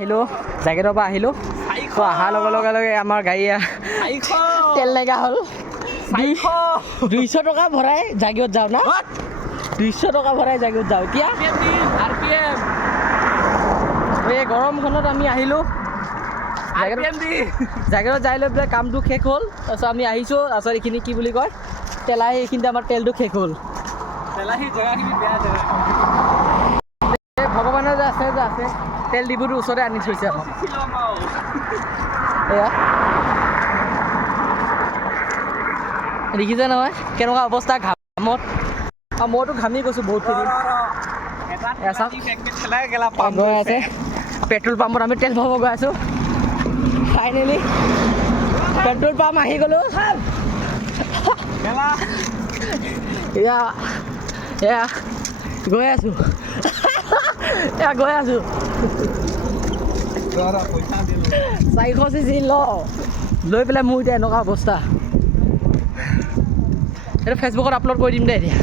আহিলোঁ জেকেটৰ পৰা আহিলোঁ তো অহাৰ লগে লগে আমাৰ গাড়ী তেল নাইকিয়া হ'ল 200 টকা ভৰাই জাগিৰত যাওঁ না 200 টকা ভৰাই জাগিৰত যাওঁ এতিয়া এই গৰমখনত আমি আহিলোঁ জাগিৰত যাই লৈ পেলাই কামটো শেষ হ'ল তাৰপিছত আমি আহিছোঁ তাৰপিছত এইখিনি কি বুলি কয় তেলাহী এইখিনিতে আমাৰ তেলটো শেষ হ'ল ভগৱানৰ যে আছে তেল ডিপুটোৰ ওচৰতে আনি থৈছে এয়া দেখিছে নহয় কেনেকুৱা অৱস্থা ঘামত মইতো ঘামি গৈছোঁ বহুতখিনি গৈ আছে পেট্ৰল পাম্পত আমি তেল ভৰাব গৈ আছোঁ ফাইনেলি পেট্ৰল পাম্প আহি গ'লোঁ এয়া গৈ আছোঁ গৈ আছোঁ 400 চিচি লৈ পেলাই মোৰ এতিয়া এনেকুৱা অৱস্থা এইটো ফেচবুকত আপলোড কৰি দিম দে এতিয়া